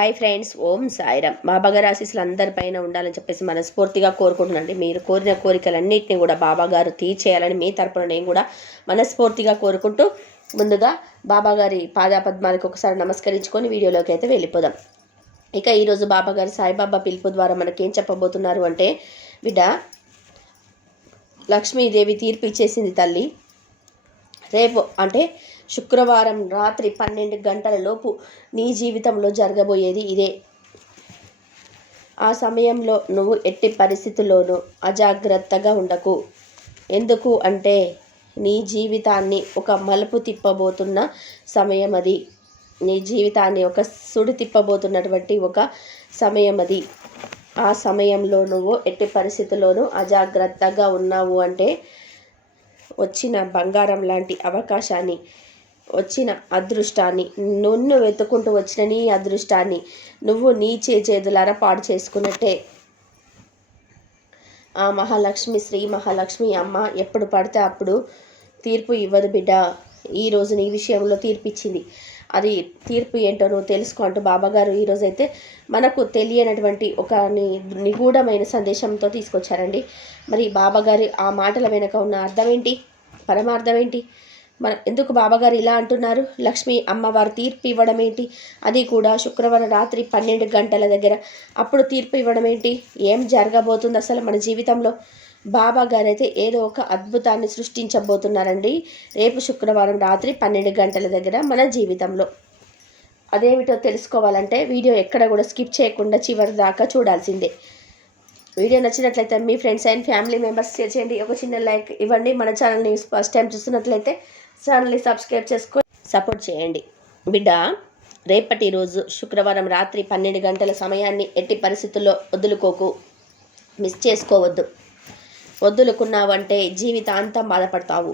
Hi friends, ఓం సాయిరామ్. బాబాగారి ఆశీస్సులు అందరిపైన ఉండాలని చెప్పేసి మనస్ఫూర్తిగా కోరుకుంటున్నాండి. మీరు కోరిన కోరికలన్నింటినీ కూడా బాబాగారు తీర్చేయాలని మీ తరపున నేను కూడా మనస్ఫూర్తిగా కోరుకుంటూ ముందుగా బాబాగారి పాదాపద్మాలకు ఒకసారి నమస్కరించుకొని వీడియోలోకి అయితే వెళ్ళిపోదాం. ఇక ఈరోజు బాబాగారు సాయిబాబా పిలుపు ద్వారా మనకేం చెప్పబోతున్నారు అంటే, బిడ్డ, లక్ష్మీదేవి తీర్పు ఇచ్చేసింది తల్లి. రేపు అంటే శుక్రవారం రాత్రి 12 గంటల లోపు నీ జీవితంలో జరగబోయేది ఇదే. ఆ సమయంలో నువ్వు ఎట్టి పరిస్థితుల్లోనూ అజాగ్రత్తగా ఉండకు. ఎందుకు అంటే నీ జీవితాన్ని ఒక మలుపు తిప్పబోతున్న సమయం అది. నీ జీవితాన్ని ఒక సుడి తిప్పబోతున్నటువంటి ఒక సమయం అది. ఆ సమయంలో నువ్వు ఎట్టి పరిస్థితుల్లోనూ అజాగ్రత్తగా ఉన్నావు అంటే వచ్చిన బంగారం లాంటి అవకాశాన్ని, వచ్చిన అదృష్టాన్ని, నిన్ను వెతుకుంటూ వచ్చిన నీ అదృష్టాన్ని నువ్వు నీ చేతులారా పాడు చేసుకున్నట్టే. ఆ మహాలక్ష్మి, శ్రీ మహాలక్ష్మి అమ్మ ఎప్పుడు పడితే అప్పుడు తీర్పు ఇవ్వదు బిడ్డ. ఈరోజు నీ విషయంలో తీర్పు ఇచ్చింది. అది తీర్పు ఏంటో నువ్వు తెలుసుకో అంటూ బాబాగారు ఈరోజైతే మనకు తెలియనటువంటి ఒక నిగూఢమైన సందేశంతో తీసుకొచ్చారండి. మరి బాబాగారి ఆ మాటల వెనుక ఉన్న అర్థం ఏంటి, పరమార్థం ఏంటి, మన ఎందుకు బాబాగారు ఇలా అంటున్నారు? లక్ష్మీ అమ్మవారు తీర్పు ఇవ్వడం ఏంటి, అది కూడా శుక్రవారం రాత్రి 12 గంటల దగ్గర అప్పుడు తీర్పు ఇవ్వడం ఏంటి, ఏం జరగబోతుంది అసలు మన జీవితంలో? బాబాగారు అయితే ఏదో ఒక అద్భుతాన్ని సృష్టించబోతున్నారండి రేపు శుక్రవారం రాత్రి 12 గంటల దగ్గర మన జీవితంలో. అదేమిటో తెలుసుకోవాలంటే వీడియో ఎక్కడ కూడా స్కిప్ చేయకుండా చివరి దాకా చూడాల్సిందే. వీడియో నచ్చినట్లయితే మీ friends and family members share చేయండి. ఒక చిన్న లైక్ ఇవ్వండి. మన ఛానల్ని ఫస్ట్ టైం చూస్తున్నట్లయితే ఛానల్ని సబ్స్క్రైబ్ చేసుకొని సపోర్ట్ చేయండి. బిడ్డ, రేపటి రోజు శుక్రవారం రాత్రి 12 గంటల సమయాన్ని ఎట్టి పరిస్థితుల్లో వదులుకోకు, మిస్ చేసుకోవద్దు. వదులుకున్నావంటే జీవితాంతం బాధపడతావు.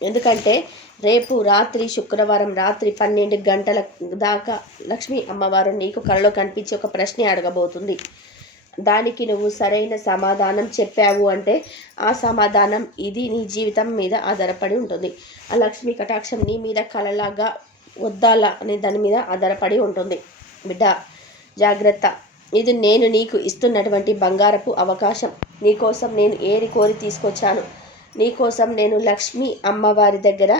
ఎందుకంటే రేపు రాత్రి శుక్రవారం రాత్రి 12 గంటల దాకా లక్ష్మీ అమ్మవారు నీకు కలలో కనిపించి ఒక ప్రశ్న అడగబోతుంది. దానికి నువ్వు సరైన సమాధానం చెప్పావు అంటే ఆ సమాధానం ఇది నీ జీవితం మీద ఆధారపడి ఉంటుంది. ఆ లక్ష్మీ కటాక్షం నీ మీద కలలాగా వద్దాలా అనే దాని మీద ఆధారపడి ఉంటుంది. బిడ్డ, జాగ్రత్త. ఇది నేను నీకు ఇస్తున్నటువంటి బంగారపు అవకాశం. నీకోసం నేను ఏరి కోరి తీసుకొచ్చాను. నీకోసం నేను లక్ష్మీ అమ్మవారి దగ్గర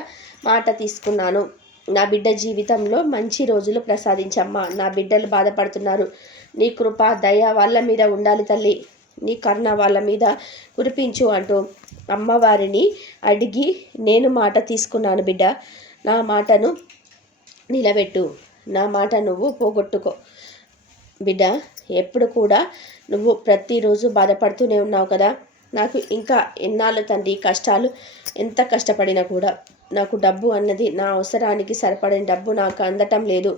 మాట తీసుకున్నాను. నా బిడ్డ జీవితంలో మంచి రోజులు ప్రసాదించమ్మా. నా బిడ్డలు బాధపడుతున్నారు. నీ కృప దయ వాళ్ళ మీద ఉండాలి తల్లి. నీ కరుణ వాళ్ళ మీద కురిపించు అంటూ అమ్మవారిని అడిగి నేను మాట తీసుకున్నాను. బిడ్డ, నా మాటను నిలబెట్టు. నా మాట నువ్వు పోగొట్టుకో. బిడ్డ, ఎప్పుడు కూడా నువ్వు ప్రతిరోజు బాధపడుతూనే ఉన్నావు కదా. నాకు ఇంకా ఎన్నాళ్ళు తండ్రి కష్టాలు, ఎంత కష్టపడినా కూడా నాకు డబ్బు అన్నది, నా అవసరానికి సరిపడిన డబ్బు నాకు అందటం లేదు.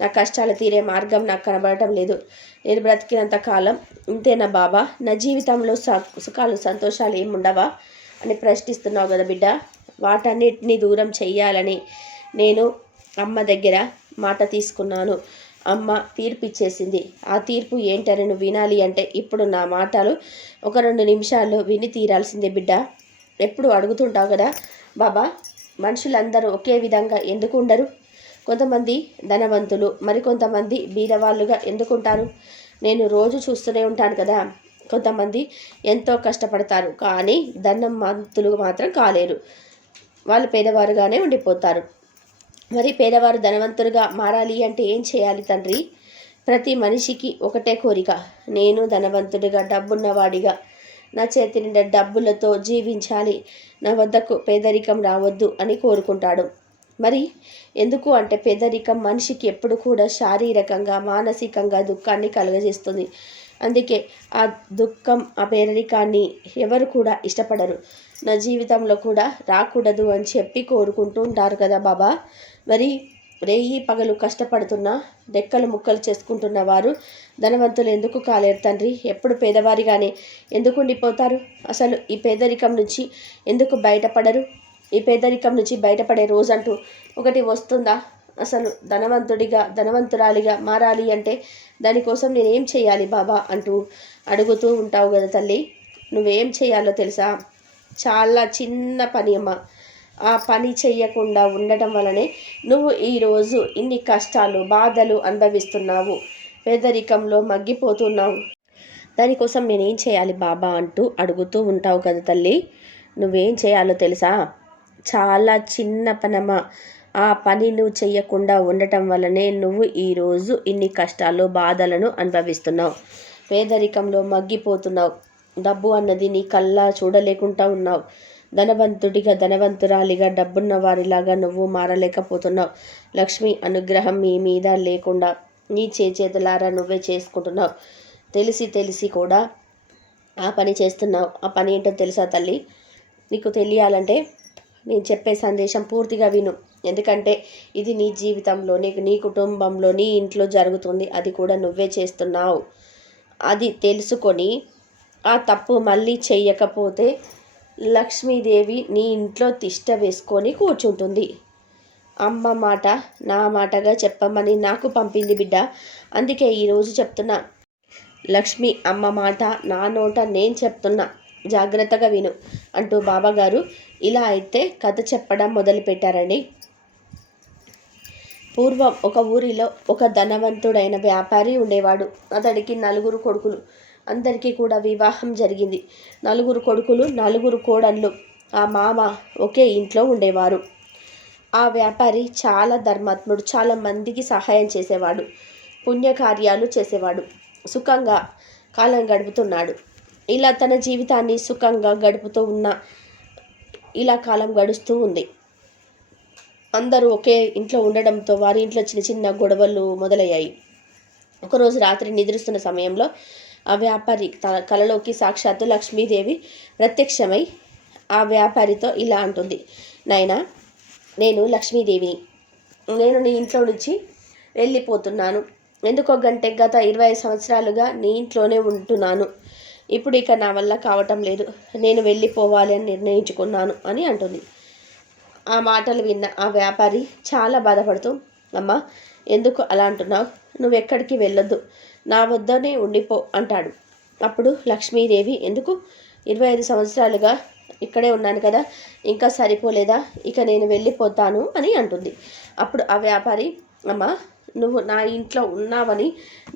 నా కష్టాలు తీరే మార్గం నాకు కనబడటం లేదు. నేను బ్రతికినంత కాలం ఇంతేనా బాబా? నా జీవితంలో సుఖాలు సంతోషాలు ఏముండవా అని ప్రశ్నిస్తున్నావు కదా బిడ్డ. వాటన్నిటిని దూరం చెయ్యాలని నేను అమ్మ దగ్గర మాట తీసుకున్నాను. అమ్మ తీర్పు ఇచ్చేసింది. ఆ తీర్పు ఏంటని నువ్వు వినాలి అంటే ఇప్పుడు నా మాటలు ఒక 2 నిమిషాల్లో విని తీరాల్సిందే బిడ్డ. ఎప్పుడు అడుగుతుంటావు కదా, బాబా మనుషులందరూ ఒకే విధంగా ఎందుకు ఉండరు? కొంతమంది ధనవంతులు, మరికొంతమంది బీదవాళ్ళుగా ఎందుకుంటారు? నేను రోజు చూస్తూనే ఉంటాను కదా. కొంతమంది ఎంతో కష్టపడతారు, కానీ ధనవంతులు మాత్రం కాలేరు. వాళ్ళు పేదవారుగానే ఉండిపోతారు. మరి పేదవారు ధనవంతులుగా మారాలి అంటే ఏం చేయాలి తండ్రి? ప్రతి మనిషికి ఒకటే కోరిక, నేను ధనవంతుడిగా, డబ్బున్నవాడిగా, నా చేతి నిండా డబ్బులతో జీవించాలి, నా వద్దకు పేదరికం రావద్దు అని కోరుకుంటాడు. మరి ఎందుకు అంటే పేదరికం మనిషికి ఎప్పుడు కూడా శారీరకంగా, మానసికంగా దుఃఖాన్ని కలుగజేస్తుంది. అందుకే ఆ దుఃఖం, ఆ పేదరికాన్ని ఎవరు కూడా ఇష్టపడరు. నా జీవితంలో కూడా రాకూడదు అని చెప్పి కోరుకుంటూ ఉంటారు కదా బాబా. మరి రేయి పగలు కష్టపడుతున్నా, రెక్కలు ముక్కలు చేసుకుంటున్న వారు ధనవంతులు ఎందుకు కాలేరు తండ్రి? ఎప్పుడు పేదవారిగానే ఎందుకు ఉండిపోతారు? అసలు ఈ పేదరికం నుంచి ఎందుకు బయటపడరు? ఈ పేదరికం నుంచి బయటపడే రోజంటూ ఒకటి వస్తుందా? అసలు ధనవంతురాలిగా మారాలి అంటే దానికోసం నేనేం చేయాలి బాబా అంటూ అడుగుతూ ఉంటావు కదా తల్లి. నువ్వేం చేయాలో తెలుసా? చాలా చిన్న పని అమ్మ. ఆ పని చెయ్యకుండా ఉండటం వలనే నువ్వు ఈరోజు ఇన్ని కష్టాలు, బాధలు అనుభవిస్తున్నావు. పేదరికంలో మగ్గిపోతున్నావు. దానికోసం నేనేం చేయాలి బాబా అంటూ అడుగుతూ ఉంటావు కదా తల్లి. నువ్వేం చేయాలో తెలుసా? చాలా చిన్న పనమా. ఆ పని నువ్వు చెయ్యకుండా ఉండటం వల్లనే నువ్వు ఈరోజు ఇన్ని కష్టాలు బాధలను అనుభవిస్తున్నావు. పేదరికంలో మగ్గిపోతున్నావు. డబ్బు అన్నది నీ కల్లా చూడలేకుండా ఉన్నావు. ధనవంతుడిగా ధనవంతురాలిగా డబ్బున్న వారిలాగా నువ్వు మారలేకపోతున్నావు. లక్ష్మి అనుగ్రహం మీ మీద లేకుండా నీ చేతులారా నువ్వే చేసుకుంటున్నావు. తెలిసి తెలిసి కూడా ఆ పని చేస్తున్నావు. ఆ పని ఏంటో తెలుసా తల్లి? నీకు తెలియాలంటే నేను చెప్పే సందేశం పూర్తిగా విను. ఎందుకంటే ఇది నీ జీవితంలో, నీ కుటుంబంలో, నీ ఇంట్లో జరుగుతుంది. అది కూడా నువ్వే చేస్తున్నావు. అది తెలుసుకొని ఆ తప్పు మళ్ళీ చెయ్యకపోతే లక్ష్మీదేవి నీ ఇంట్లో తిష్ట వేసుకొని కూర్చుంటుంది. అమ్మ మాట నా మాటగా చెప్పమని నాకు పంపింది బిడ్డ. అందుకే ఈరోజు చెప్తున్నా. లక్ష్మి అమ్మ మాట నా నోట నేను చెప్తున్నా, జాగ్రత్తగా విను అంటూ బాబాగారు ఇలా అయితే కథ చెప్పడం మొదలుపెట్టారండి. పూర్వం ఒక ఊరిలో ఒక ధనవంతుడైన వ్యాపారి ఉండేవాడు. అతడికి 4 కొడుకులు. అందరికీ కూడా వివాహం జరిగింది. 4 కొడుకులు, 4 కోడళ్ళు. ఆ మామ ఒకే ఇంట్లో ఉండేవారు. ఆ వ్యాపారి చాలా ధర్మాత్ముడు. చాలా మందికి సహాయం చేసేవాడు. పుణ్యకార్యాలు చేసేవాడు. సుఖంగా కాలం గడుపుతున్నాడు. ఇలా తన జీవితాన్ని సుఖంగా గడుపుతూ ఇలా కాలం గడుస్తూ ఉంది. అందరూ ఒకే ఇంట్లో ఉండడంతో వారి ఇంట్లో చిన్న చిన్న గొడవలు మొదలయ్యాయి. ఒకరోజు రాత్రి నిద్రిస్తున్న సమయంలో ఆ వ్యాపారి తన కలలోకి సాక్షాత్తు లక్ష్మీదేవి ప్రత్యక్షమై ఆ వ్యాపారితో ఇలా అంటుంది. నాయనా, నేను లక్ష్మీదేవిని. నేను నీ ఇంట్లో నుంచి వెళ్ళిపోతున్నాను. ఎందుకో గత 25 సంవత్సరాలుగా నీ ఇంట్లోనే ఉంటున్నాను. ఇప్పుడు ఇక నా వల్ల కావటం లేదు. నేను వెళ్ళిపోవాలి అని నిర్ణయించుకున్నాను అని అంటుంది. ఆ మాటలు విన్న ఆ వ్యాపారి చాలా బాధపడుతూ, అమ్మా, ఎందుకు అలా అంటున్నావు? నువ్వెక్కడికి వెళ్ళొద్దు, నా వద్దనే ఉండిపో అంటాడు. అప్పుడు లక్ష్మీదేవి, ఎందుకు? 25 సంవత్సరాలుగా ఇక్కడే ఉన్నాను కదా, ఇంకా సరిపోలేదా? ఇక నేను వెళ్ళిపోతాను అని అంటుంది. అప్పుడు ఆ వ్యాపారి, అమ్మా, నువ్వు నా ఇంట్లో ఉన్నావని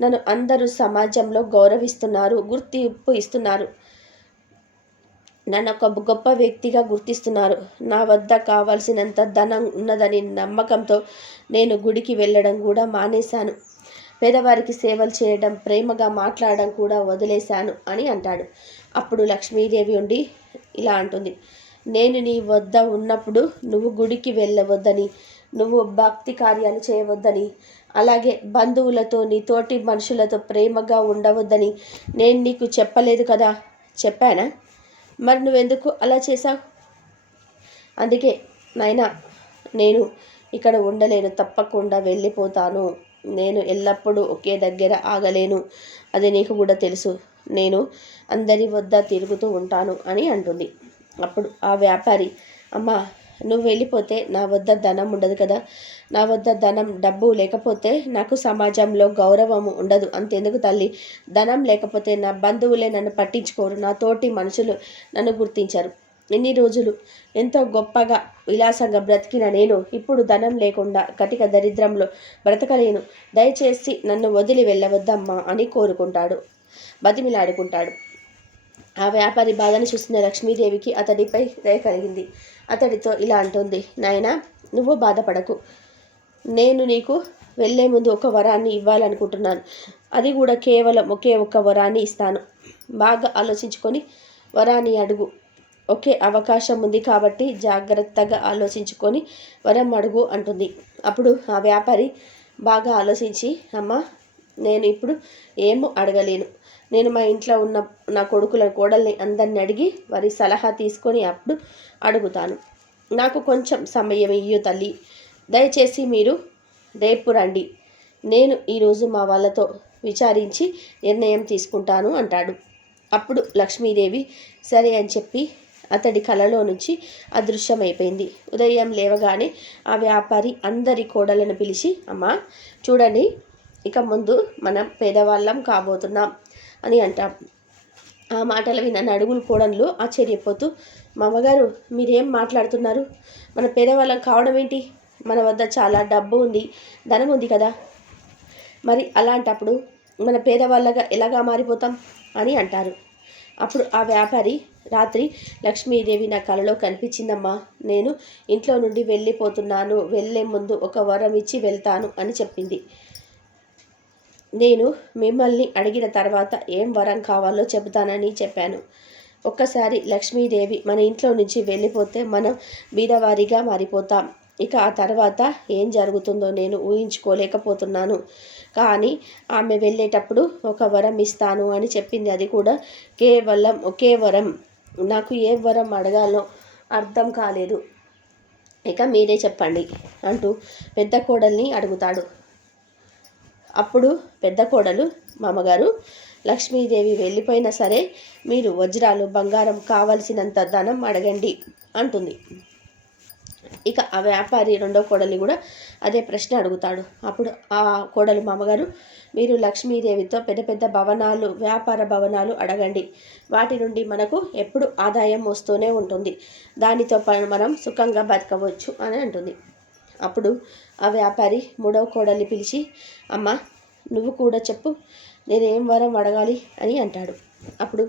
నన్ను అందరూ సమాజంలో గౌరవిస్తున్నారు, గుర్తింపు ఇస్తున్నారు. నన్ను ఒక గొప్ప వ్యక్తిగా గుర్తిస్తున్నారు. నా వద్ద కావలసినంత ధనం ఉన్నదని నమ్మకంతో నేను గుడికి వెళ్ళడం కూడా మానేశాను. పేదవారికి సేవలు చేయడం, ప్రేమగా మాట్లాడడం కూడా వదిలేశాను అని అంటాడు. అప్పుడు లక్ష్మీదేవి ఉండి ఇలా అంటుంది, నేను నీ వద్ద ఉన్నప్పుడు నువ్వు గుడికి వెళ్ళవద్దని, నువ్వు భక్తి కార్యాలు చేయవద్దని, అలాగే బంధువులతో నీ తోటి మనుషులతో ప్రేమగా ఉండవద్దని నేను నీకు చెప్పలేదు కదా? చెప్పానా? మరి నువ్వెందుకు అలా చేశావు? అందుకే నాయనా, నేను ఇక్కడ ఉండలేను, తప్పకుండా వెళ్ళిపోతాను. నేను ఎల్లప్పుడూ ఒకే దగ్గర ఆగలేను, అది నీకు కూడా తెలుసు. నేను అందరి వద్ద తిరుగుతూ ఉంటాను అని అంటుంది. అప్పుడు ఆ వ్యాపారి, అమ్మా, నువ్వు వెళ్ళిపోతే నా వద్ద ధనం ఉండదు కదా. నా వద్ద డబ్బు లేకపోతే నాకు సమాజంలో గౌరవం ఉండదు. అంతెందుకు తల్లి, ధనం లేకపోతే నా బంధువులే నన్ను పట్టించుకోరు, నా తోటి మనుషులు నన్ను గుర్తించరు. ఇన్ని రోజులు ఎంతో గొప్పగా విలాసంగా బ్రతికిన నేను ఇప్పుడు ధనం లేకుండా కటిక దరిద్రంలో బ్రతకలేను. దయచేసి నన్ను వదిలి వెళ్ళవద్దమ్మా అని కోరుకుంటాడు, బతిమిలాడుకుంటాడు. ఆ వ్యాపారి బాధను చూసిన లక్ష్మీదేవికి అతడిపై దయ కలిగింది. అతడితో ఇలా అంటుంది, నాయనా, నువ్వు బాధపడకు. నేను నీకు వెళ్ళే ముందు ఒక వరాన్ని ఇవ్వాలనుకుంటున్నాను. అది కూడా కేవలం ఒకే ఒక్క వరాన్ని ఇస్తాను. బాగా ఆలోచించుకొని వరాన్ని అడుగు. ఒకే అవకాశం ఉంది కాబట్టి జాగ్రత్తగా ఆలోచించుకొని వరం అడుగు అంటుంది. అప్పుడు ఆ వ్యాపారి బాగా ఆలోచించి, అమ్మ, నేను ఇప్పుడు ఏమో అడగలేను. నేను మా ఇంట్లో ఉన్న నా కొడుకుల కోడల్ని అందరిని అడిగి వారి సలహా తీసుకొని అప్పుడు అడుగుతాను. నాకు కొంచెం సమయం ఇయ్యు తల్లి. దయచేసి మీరు రేపు రండి. నేను ఈరోజు మా వాళ్ళతో విచారించి నిర్ణయం తీసుకుంటాను అంటాడు. అప్పుడు లక్ష్మీదేవి సరే అని చెప్పి అతడి కలలో నుంచి అదృశ్యమైపోయింది. ఉదయం లేవగానే ఆ వ్యాపారి అందరి కోడలను పిలిచి, అమ్మా, చూడండి, ఇక ముందు మనం పేదవాళ్ళం కాబోతున్నాం అని అంటాం. ఆ మాటలు విన్న నడుగులు కోడళ్ళు ఆశ్చర్యపోతూ, మామగారు, మీరేం మాట్లాడుతున్నారు? మన పేదవాళ్ళం కావడం ఏంటి? మన వద్ద చాలా డబ్బు ఉంది, ధనం ఉంది కదా. మరి అలాంటప్పుడు మన పేదవాళ్ళగా ఎలాగా మారిపోతాం అని అంటారు. అప్పుడు ఆ వ్యాపారి, రాత్రి లక్ష్మీదేవి నా కలలో కనిపించిందమ్మా, నేను ఇంట్లో నుండి వెళ్ళిపోతున్నాను, వెళ్ళే ముందు ఒక వరం ఇచ్చి వెళ్తాను అని చెప్పింది. నేను మిమ్మల్ని అడిగిన తర్వాత ఏం వరం కావాలో చెబుతానని చెప్పాను. ఒక్కసారి లక్ష్మీదేవి మన ఇంట్లో నుంచి వెళ్ళిపోతే మనం బీదవారిగా మారిపోతాం. ఇక ఆ తర్వాత ఏం జరుగుతుందో నేను ఊహించుకోలేకపోతున్నాను. కానీ ఆమె వెళ్ళేటప్పుడు ఒక వరం ఇస్తాను అని చెప్పింది. అది కూడా కేవలం ఒకే వరం. నాకు ఏ వరం అడగాలో అర్థం కాలేదు. ఇక మీరే చెప్పండి అంటూ పెద్ద కోడల్ని అడుగుతాడు. అప్పుడు పెద్ద కోడలు, మామగారు, లక్ష్మీదేవి వెళ్ళిపోయినా సరే మీరు వజ్రాలు, బంగారం, కావలసినంత ధనం అడగండి అంటుంది. ఇక ఆ వ్యాపారి రెండో కోడలి కూడా అదే ప్రశ్న అడుగుతాడు. అప్పుడు ఆ కోడలు, మామగారు, మీరు లక్ష్మీదేవితో పెద్ద పెద్ద భవనాలు, వ్యాపార భవనాలు అడగండి. వాటి నుండి మనకు ఎప్పుడు ఆదాయం వస్తూనే ఉంటుంది. దానితో మనం సుఖంగా బతకవచ్చు అని అంటుంది. అప్పుడు ఆ వ్యాపారి మూడవ కోడల్ని పిలిచి, అమ్మ, నువ్వు కూడా చెప్పు, నేనేం వరం అడగాలి అని అంటాడు. అప్పుడు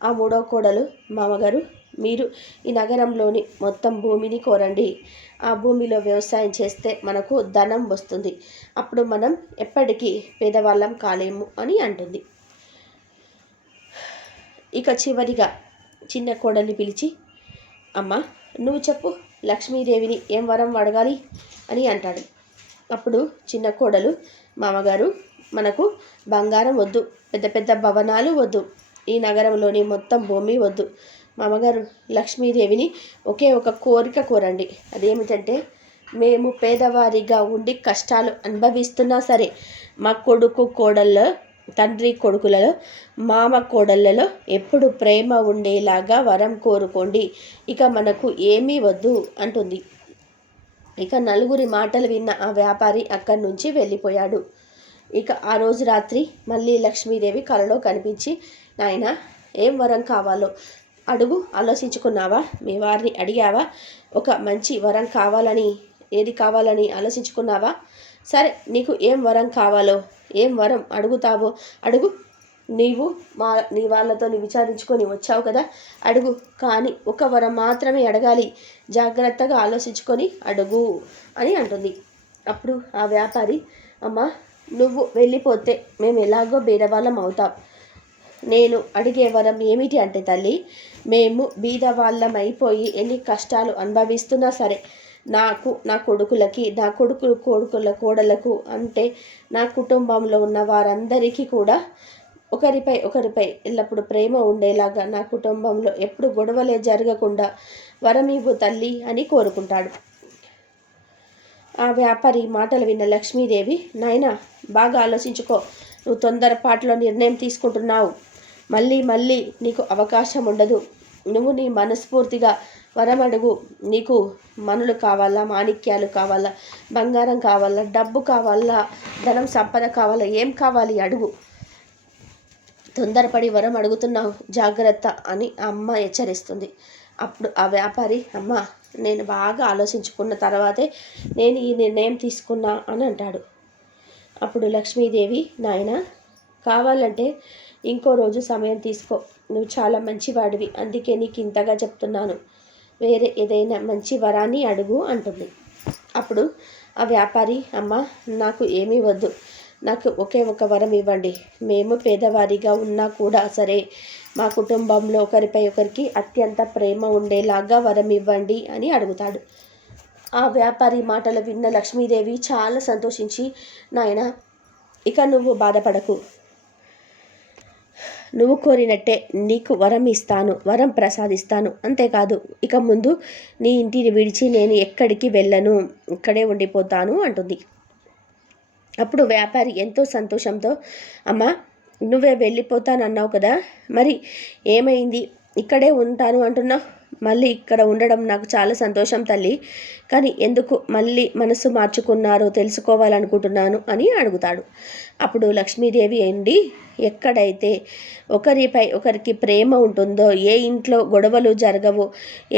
ఆ మూడవ కోడలు, మామగారు, మీరు ఈ నగరంలోని మొత్తం భూమిని కోరండి. ఆ భూమిలో వ్యవసాయం చేస్తే మనకు ధనం వస్తుంది. అప్పుడు మనం ఎప్పటికీ పేదవాళ్ళం కాలేము అని అంటుంది. ఇక చివరిగా చిన్న కోడల్ని పిలిచి, అమ్మ, నువ్వు చెప్పు, లక్ష్మీదేవిని ఏం వరం అడగాలి అని అంటాడు. అప్పుడు చిన్న కోడలు, మామగారు, మనకు బంగారం వద్దు, పెద్ద పెద్ద భవనాలు వద్దు, ఈ నగరంలోని మొత్తం భూమి వద్దు. మామగారు, లక్ష్మీదేవిని ఒకే ఒక కోరిక కోరండి. అదేమిటంటే, మేము పేదవారిగా ఉండి కష్టాలు అనుభవిస్తున్నా సరే మా కొడుకు కోడళ్ళ, తండ్రి కొడుకులలో, మామ కోడళ్ళలో ఎప్పుడు ప్రేమ ఉండేలాగా వరం కోరుకోండి. ఇక మనకు ఏమీ వద్దు అంటుంది. ఇక నలుగురి మాటలు విన్న ఆ వ్యాపారి అక్కడి నుంచి వెళ్ళిపోయాడు. ఇక ఆ రోజు రాత్రి మళ్ళీ లక్ష్మీదేవి కలలో కనిపించి, నాయనా, ఏం వరం కావాలో అడుగు, ఆలోచించుకున్నావా? మీ వారిని అడిగావా? ఒక మంచి వరం కావాలని, ఏది కావాలని ఆలోచించుకున్నావా? సరే, నీకు ఏం వరం కావాలో, ఏం వరం అడుగుతావో అడుగు. నీ వాళ్ళతో విచారించుకొని వచ్చావు కదా, అడుగు. కానీ ఒక వరం మాత్రమే అడగాలి, జాగ్రత్తగా ఆలోచించుకొని అడుగు అని అంటుంది. అప్పుడు ఆ వ్యాపారి, అమ్మ, నువ్వు వెళ్ళిపోతే మేము ఎలాగో బీదవాళ్ళం అవుతాం. నేను అడిగే వరం ఏమిటి అంటే, తల్లి, మేము బీదవాళ్ళం అయిపోయి ఎన్ని కష్టాలు అనుభవిస్తున్నా సరే నాకు, నా కొడుకులకి, నా కొడుకుల కోడలకు, అంటే నా కుటుంబంలో ఉన్న వారందరికీ కూడా ఒకరిపై ఎల్లప్పుడూ ప్రేమ ఉండేలాగా, నా కుటుంబంలో ఎప్పుడు గొడవలే జరగకుండా వరం ఇవ్వు తల్లి అని కోరుకుంటాడు. ఆ వ్యాపారి మాటలు విన్న లక్ష్మీదేవి, నాయనా, బాగా ఆలోచించుకో, నువ్వు తొందరపాటులో నిర్ణయం తీసుకుంటున్నావు. మళ్ళీ నీకు అవకాశం ఉండదు. నువ్వు నీ మనస్ఫూర్తిగా వరం అడుగు. నీకు మనులు కావాలా, మాణిక్యాలు కావాలా, బంగారం కావాలా, డబ్బు కావాలా, ధనం, సంపద కావాలా, ఏం కావాలి అడుగు. తొందరపడి వరం అడుగుతున్నావు, జాగ్రత్త అని అమ్మ హెచ్చరిస్తుంది. అప్పుడు ఆ వ్యాపారి, అమ్మ, నేను బాగా ఆలోచించుకున్న తర్వాతే నేను ఈ నిర్ణయం తీసుకున్నా అని అంటాడు. అప్పుడు లక్ష్మీదేవి, నాయనా, కావాలంటే ఇంకో రోజు సమయం తీసుకో, నువ్వు చాలా మంచివాడివి, అందుకే నీకు ఇంతగా చెప్తున్నాను, వేరే ఏదైనా మంచి వరాన్ని అడుగు అంటుంది. అప్పుడు ఆ వ్యాపారి, అమ్మ, నాకు ఏమీ వద్దు, నాకు ఒకే ఒక వరం ఇవ్వండి. మేము పేదవారిగా ఉన్నా కూడా సరే మా కుటుంబంలో ఒకరిపై ఒకరికి అత్యంత ప్రేమ ఉండేలాగా వరం ఇవ్వండి అని అడుగుతాడు. ఆ వ్యాపారి మాటలు విన్న లక్ష్మీదేవి చాలా సంతోషించి, నాయనా, ఇక నువ్వు బాధపడకు, నువ్వు కోరినట్టే నీకు వరం ఇస్తాను, వరం ప్రసాదిస్తాను. అంతేకాదు, ఇక ముందు నీ ఇంటిని విడిచి నేను ఎక్కడికి వెళ్ళను, ఇక్కడే ఉండిపోతాను అంటుంది. అప్పుడు వ్యాపారి ఎంతో సంతోషంతో, అమ్మ, నువ్వే వెళ్ళిపోతానన్నావు కదా, మరి ఏమైంది, ఇక్కడే ఉంటాను అంటున్నావు? మళ్ళీ ఇక్కడ ఉండడం నాకు చాలా సంతోషం తల్లి, కానీ ఎందుకు మళ్ళీ మనసు మార్చుకున్నారో తెలుసుకోవాలనుకుంటున్నాను అని అడుగుతాడు. అప్పుడు లక్ష్మీదేవి, ఏంటి, ఎక్కడైతే ఒకరిపై ఒకరికి ప్రేమ ఉంటుందో, ఏ ఇంట్లో గొడవలు జరగవో,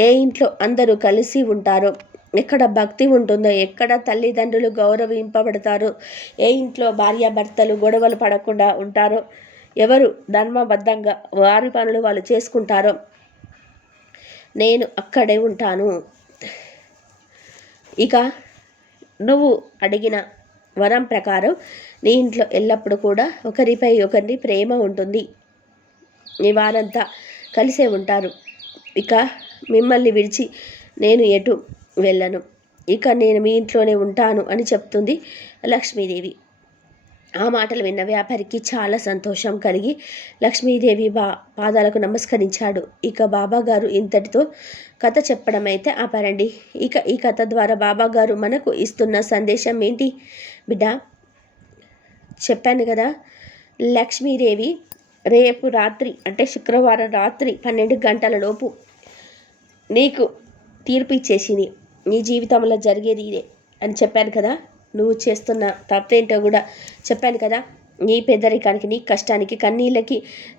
ఏ ఇంట్లో అందరూ కలిసి ఉంటారో, ఎక్కడ భక్తి ఉంటుందో, ఎక్కడ తల్లిదండ్రులు గౌరవింపబడతారో, ఏ ఇంట్లో భార్యాభర్తలు గొడవలు పడకుండా ఉంటారో, ఎవరు ధర్మబద్ధంగా వారి పనులు వాళ్ళు చేసుకుంటారో నేను అక్కడే ఉంటాను. ఇక నువ్వు అడిగిన వరం ప్రకారం నీ ఇంట్లో ఎల్లప్పుడూ కూడా ఒకరిపై ఒకరిని ప్రేమ ఉంటుంది. నీ వారంతా కలిసే ఉంటారు. ఇక మిమ్మల్ని విడిచి నేను ఎటు వెళ్ళను. ఇక నేను మీ ఇంట్లోనే ఉంటాను అని చెప్తుంది లక్ష్మీదేవి. ఆ మాటలు విన్న వ్యాపారికి చాలా సంతోషం కలిగి లక్ష్మీదేవి పాదాలకు నమస్కరించాడు. ఇక బాబాగారు ఇంతటితో కథ చెప్పడం అయితే ఆపారండి. ఇక ఈ కథ ద్వారా బాబాగారు మనకు ఇస్తున్న సందేశం ఏంటి బిడ్డ? చెప్పాను కదా, లక్ష్మీదేవి రేపు రాత్రి అంటే శుక్రవారం రాత్రి 12 గంటల లోపు నీకు తీర్పు ఇచ్చేసింది. నీ జీవితంలో జరిగేది ఇదే అని చెప్పాను కదా. నువ్వు చేస్తున్న తప్పేంటో కూడా చెప్పాను కదా. నీ పేదరికానికి, నీ కష్టానికి, కన్నీళ్ళకి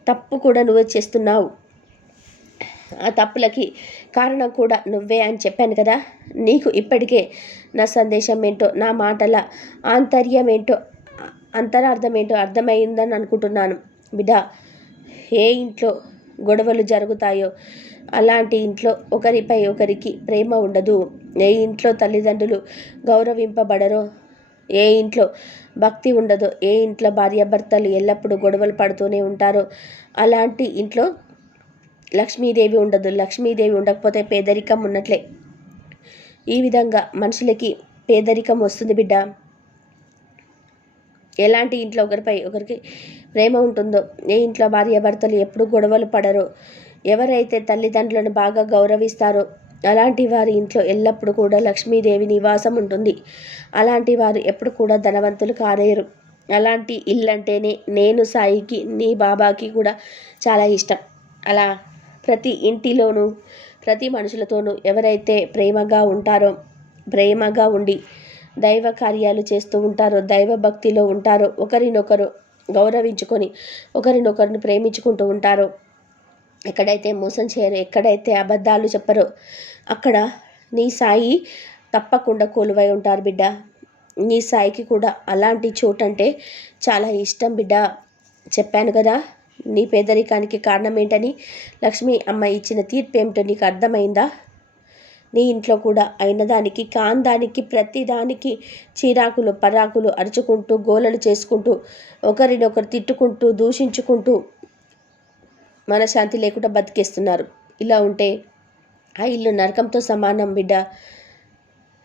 తప్పు కూడా నువ్వే చేస్తున్నావు. ఆ తప్పులకి కారణం కూడా నువ్వే అని చెప్పాను కదా. నీకు ఇప్పటికే నా సందేశం ఏంటో, నా మాటల ఆంతర్యం ఏంటో, అంతరార్థం ఏంటో అర్థమైందని అనుకుంటున్నాను బిడ్డ. ఏ ఇంట్లో గొడవలు జరుగుతాయో అలాంటి ఇంట్లో ఒకరిపై ఒకరికి ప్రేమ ఉండదు. ఏ ఇంట్లో తల్లిదండ్రులు గౌరవింపబడరో, ఏ ఇంట్లో భక్తి ఉండదో, ఏ ఇంట్లో భార్యాభర్తలు ఎల్లప్పుడూ గొడవలు పడుతూనే ఉంటారో అలాంటి ఇంట్లో లక్ష్మీదేవి ఉండదు. లక్ష్మీదేవి ఉండకపోతే పేదరికం ఉన్నట్లే. ఈ విధంగా మనుషులకి పేదరికం వస్తుంది బిడ్డ. ఎలాంటి ఇంట్లో ఒకరిపై ఒకరికి ప్రేమ ఉంటుందో, ఏ ఇంట్లో భార్యాభర్తలు ఎప్పుడు గొడవలు పడరో, ఎవరైతే తల్లిదండ్రులను బాగా గౌరవిస్తారో అలాంటి వారి ఇంట్లో ఎల్లప్పుడూ కూడా లక్ష్మీదేవి నివాసం ఉంటుంది. అలాంటి వారు ఎప్పుడు కూడా ధనవంతులు కాలేరు. అలాంటి ఇల్లు అంటేనే నేను సాయికి, నీ బాబాకి కూడా చాలా ఇష్టం. అలా ప్రతి ఇంటిలోనూ ప్రతి మనుషులతోనూ ఎవరైతే ప్రేమగా ఉంటారో, ప్రేమగా ఉండి దైవ కార్యాలు చేస్తూ ఉంటారో, దైవ భక్తిలో ఉంటారో, ఒకరినొకరు గౌరవించుకొని ఒకరినొకరిని ప్రేమించుకుంటూ ఉంటారో, ఎక్కడైతే మోసం చేయరో, ఎక్కడైతే అబద్ధాలు చెప్పరో అక్కడ నీ సాయి తప్పకుండా కొలువై ఉంటారు బిడ్డ. నీ సాయికి కూడా అలాంటి చోటు అంటే చాలా ఇష్టం బిడ్డ. చెప్పాను కదా నీ పేదరికానికి కారణం ఏంటని. లక్ష్మీ అమ్మ ఇచ్చిన తీర్పు ఏమిటో నీకు అర్థమైందా? నీ ఇంట్లో కూడా అయినదానికి కాందానికి ప్రతిదానికి చిరాకులు పరాకులు అరుచుకుంటూ గోలలు చేసుకుంటూ ఒకరినొకరు తిట్టుకుంటూ దూషించుకుంటూ మనశ్శాంతి లేకుండా బతికేస్తున్నారు. ఇలా ఉంటే ఆ ఇల్లు నరకంతో సమానం బిడ్డ.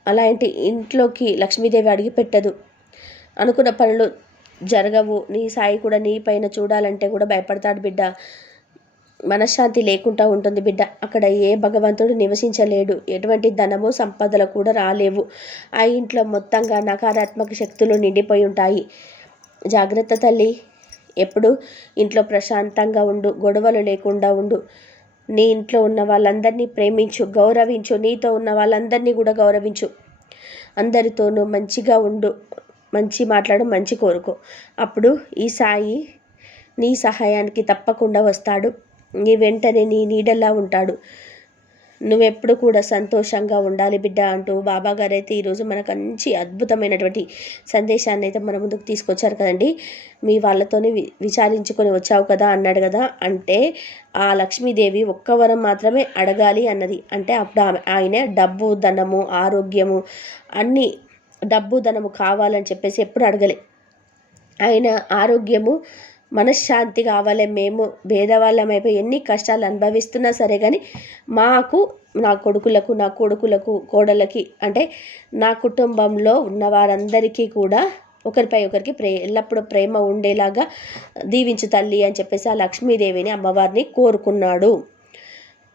అలాంటి ఇంట్లోకి లక్ష్మీదేవి అడిగిపెట్టదు. అనుకున్న పనులు జరగవు. నీ సాయి కూడా నీ పైన చూడాలంటే కూడా భయపడతాడు బిడ్డ. మనశ్శాంతి లేకుండా ఉంటుంది బిడ్డ. అక్కడ ఏ భగవంతుడు నివసించలేడు. ఎటువంటి ధనము సంపదలు కూడా రాలేవు. ఆ ఇంట్లో మొత్తంగా నకారాత్మక శక్తులు నిండిపోయి ఉంటాయి. జాగ్రత్త తల్లి. ఎప్పుడు ఇంట్లో ప్రశాంతంగా ఉండు, గొడవలు లేకుండా ఉండు. నీ ఇంట్లో ఉన్న వాళ్ళందరినీ ప్రేమించు, గౌరవించు. నీతో ఉన్న వాళ్ళందరినీ కూడా గౌరవించు. అందరితోనూ మంచిగా ఉండు, మంచి మాట్లాడు, మంచి కోరుకో. అప్పుడు ఈ సాయి నీ సహాయానికి తప్పకుండా వస్తాడు. నీ వెంటనే నీ నీడలా ఉంటాడు. నువ్వెప్పుడు కూడా సంతోషంగా ఉండాలి బిడ్డ అంటూ బాబాగారు అయితే ఈరోజు మనకు మంచి అద్భుతమైనటువంటి సందేశాన్ని అయితే మన ముందుకు తీసుకొచ్చారు కదండి. మీ వాళ్ళతోనే విచారించుకొని వచ్చావు కదా అన్నాడు కదా. అంటే ఆ లక్ష్మీదేవి ఒక్క వరం మాత్రమే అడగాలి అన్నది. అంటే అప్పుడు ఆయన డబ్బు ధనము ఆరోగ్యము అన్నీ డబ్బు ధనము కావాలని చెప్పేసి ఎప్పుడు అడగలే. ఆయన ఆరోగ్యము మనశ్శాంతి కావాలి. మేము భేదవాళ్ళమైపోయి ఎన్ని కష్టాలు అనుభవిస్తున్నా సరే కానీ మాకు, నా కొడుకులకు కోడళ్ళకి అంటే నా కుటుంబంలో ఉన్న వారందరికీ కూడా ఒకరిపై ఒకరికి ఎల్లప్పుడూ ప్రేమ ఉండేలాగా దీవించు తల్లి అని చెప్పేసి ఆ లక్ష్మీదేవిని అమ్మవారిని కోరుకున్నాడు.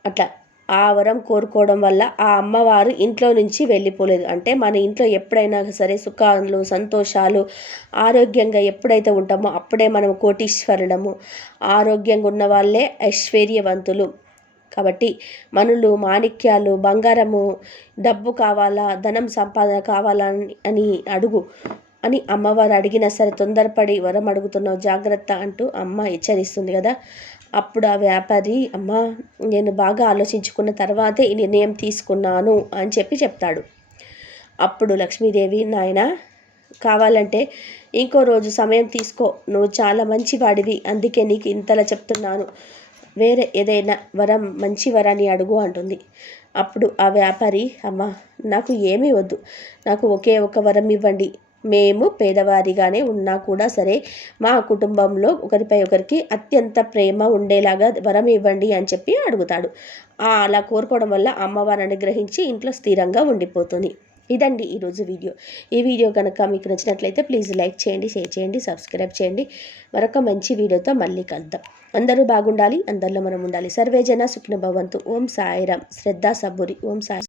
అట్లా ఆ వరం కోరుకోవడం వల్ల ఆ అమ్మవారు ఇంట్లో నుంచి వెళ్ళిపోలేదు. అంటే మన ఇంట్లో ఎప్పుడైనా సరే సుఖాలు సంతోషాలు ఆరోగ్యంగా ఎప్పుడైతే ఉంటామో అప్పుడే మనం కోటీశ్వరులము. ఆరోగ్యంగా ఉన్న వాళ్ళే ఐశ్వర్యవంతులు. కాబట్టి మనులు మాణిక్యాలు బంగారము డబ్బు కావాలా, ధనం సంపాదన కావాలా అని అడుగు అని అమ్మవారు అడిగినా సరే తొందరపడి వరం అడుగుతున్నావు, జాగ్రత్త అంటూ అమ్మ హెచ్చరిస్తుంది కదా. అప్పుడు ఆ వ్యాపారి అమ్మ నేను బాగా ఆలోచించుకున్న తర్వాతే ఈ నిర్ణయం తీసుకున్నాను అని చెప్తాడు. అప్పుడు లక్ష్మీదేవి, నాయన కావాలంటే ఇంకో రోజు సమయం తీసుకో, నువ్వు చాలా మంచివాడివి, అందుకే నీకు ఇంతలా చెప్తున్నాను, వేరే ఏదైనా వరం, మంచి వరాన్ని అడుగు అంటుంది. అప్పుడు ఆ వ్యాపారి, అమ్మ నాకు ఏమీ వద్దు, నాకు ఒకే ఒక వరం ఇవ్వండి, మేము పేదవారిగానే ఉన్నా కూడా సరే మా కుటుంబంలో ఒకరిపై ఒకరికి అత్యంత ప్రేమ ఉండేలాగా వరం ఇవ్వండి అని చెప్పి అడుగుతాడు. అలా కోరుకోవడం వల్ల అమ్మవారిని అనుగ్రహించి ఇంట్లో స్థిరంగా ఉండిపోతుంది. ఇదండి ఈరోజు వీడియో. ఈ వీడియో కనుక మీకు నచ్చినట్లయితే ప్లీజ్ లైక్ చేయండి, షేర్ చేయండి, సబ్స్క్రైబ్ చేయండి. మరొక మంచి వీడియోతో మళ్ళీ కలుద్దాం. అందరూ బాగుండాలి, అందరిలో మనం ఉండాలి. సర్వేజన సుఖినో భవంతు. ఓం సాయిరామ్. శ్రద్ధ సబ్బూరి. ఓం సాయి.